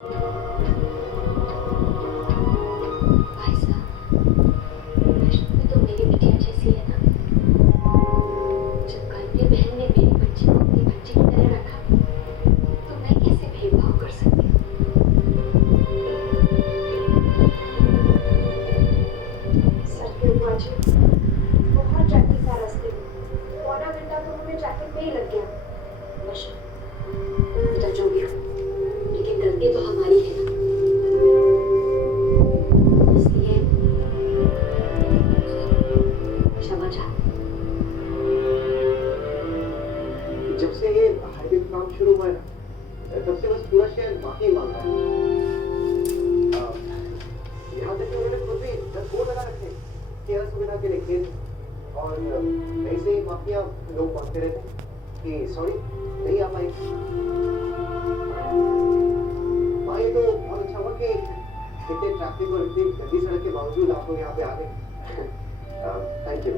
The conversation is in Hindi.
भाई साहब, वैष्णवी तो मेरी बिटिया जैसी है ना। जब कल अपनी बहन ने मेरी बच्ची को अपनी बच्ची की तरह रखा, तो मैं कैसे भेदभाव कर सकती हूँ? सर के बाजी बहुत ट्रैफिक था रास्ते में, पौना घंटा तो हमें ट्रैफिक में ही लग गया। बेटा जो भी हो, लेकिन गलती तो हमारी है ना, इसलिए क्षमा चाहती हूँ। जब से ये हाईवे का काम शुरू हुआ है ना, तब से बस पूरा शहर माफी मांग रहा है। यहाँ तक कि उन्होंने खुद भी 10 बोर्ड लगा रखे कि असुविधा के लिए खेद, और ऐसे ही माफिया लोग मांगते रहते हैं कि सॉरी नहीं आ पाए। हाँ, ये तो बहुत अच्छा हुआ कि इतने ट्रैफिक और इतनी गंदी सड़क के बावजूद आप लोग यहाँ पे आ गए। Thank you.